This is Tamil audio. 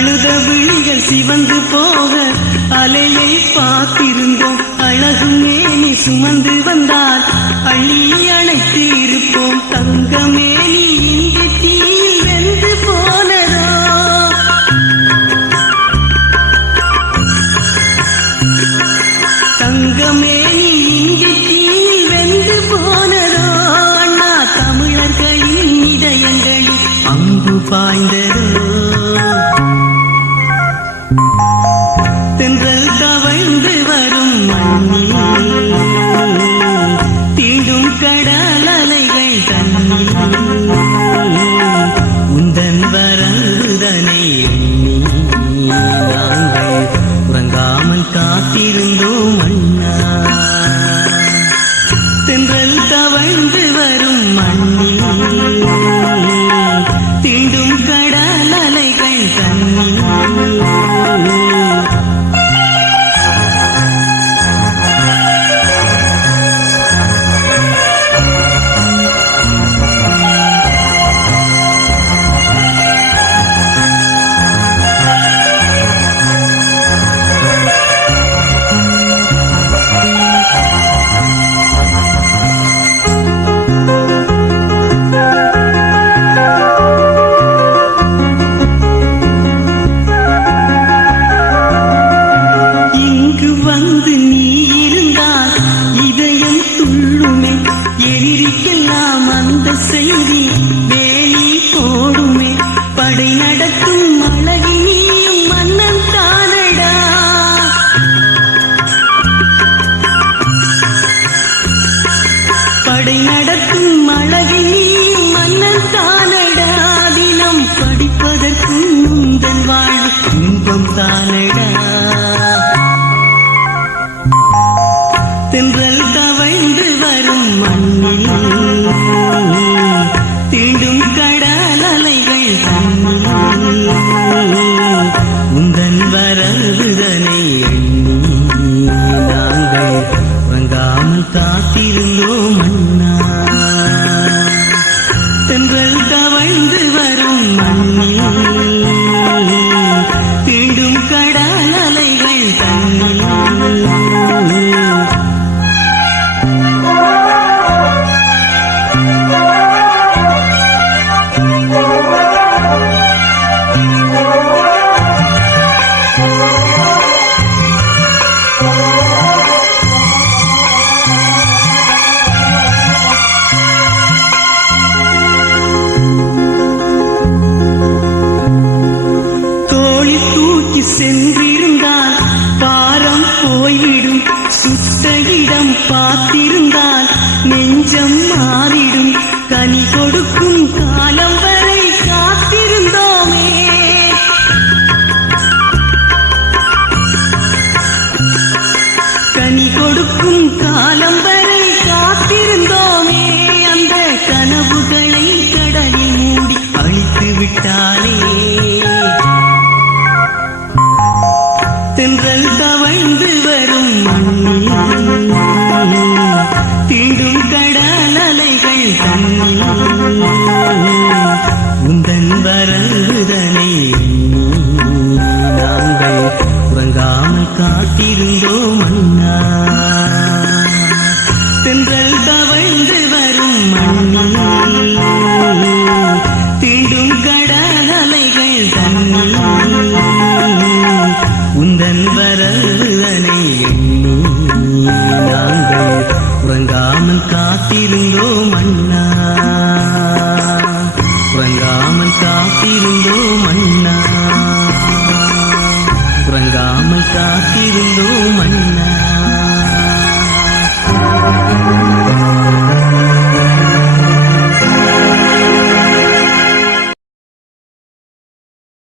அழுத விழிகள் சிவந்து போக அலையை பார்த்திருந்தோம். அழகும் மேனி சுமந்து வந்தால் அள்ளி அணைத்து இருப்போம். தங்கமேனி இங்கு தீயில் வெந்து போனதோ, தங்கமேனி இங்கு தீயில் வெந்து போனதோ. அண்ணா தமிழர்களின் இதயங்களில் அம்பு பாய்ந்ததோ. தென்றல் தவழ்ந்து வரும் மண்ணில் தீண்டும் கடல் அலைகள் தன்னில் உந்தன் வரங்குதனை நாங்கள் உறங்காமல் காத்திருந்தோம் அண்ணா. தென்றல் தவழ்ந்து வரும் மண்ணில் தீண்டும் கடல் அலைகள் தன்னில் எதிரிக்கெல்லாம் அந்த செய்தி வேலி போடுமே. படை நடத்தும் அழகினியும் மன்னன் தானடா, படை நடத்தும் அழகினியும் மன்னன் தானடா. தினம் படிப்பதற்கும் முந்தன் வாழ்வு இன்பம் தானடா. தென்றல் தவழ்ந்து வரும் மண்ணில் தீண்டும் கடல் அலைகள் தன்னில் உந்தன் வரவுதனை எண்ணி நாங்கள் உறங்காமல் காத்திருந்தோம் அண்ணா. தென்றல் தவழ்ந்து வரும் மண்ணில் தீண்டும் கடல் அலைகள் தன்னில் சென்றிருந்தால் பாரம் போய்விடும். சுத்த இடம் பார்த்திருந்தால் நெஞ்சம் மாறிடும். கனி கொடுக்கும் காலம் வரை காத்திருந்தோமே, கனி கொடுக்கும் காலம் வரை காத்திருந்தோமே. அந்த கனவுகளை கடலில் மூடி அழித்து விட்டாலே. தென்றல் தவழ்ந்து வரும் மண்ணில் தீண்டும் கடல் அலைகள் தன்னில் உந்தன் வரவுதனை நாங்கள் உறங்காமல் காத்திருந்தோம் அண்ணா. தென்றல் தவழ்ந்து வரும் மண்ணில் தீண்டும் கடல் அலைகள் தன்னில் உந்தன் வரவுதனை எண்ணி நாங்கள் உறங்காமல் காத்திருந்தோம் அண்ணா. உறங்காமல் காத்திருந்தோம் அண்ணா. உறங்காமல் காத்திருந்தோம் அண்ணா.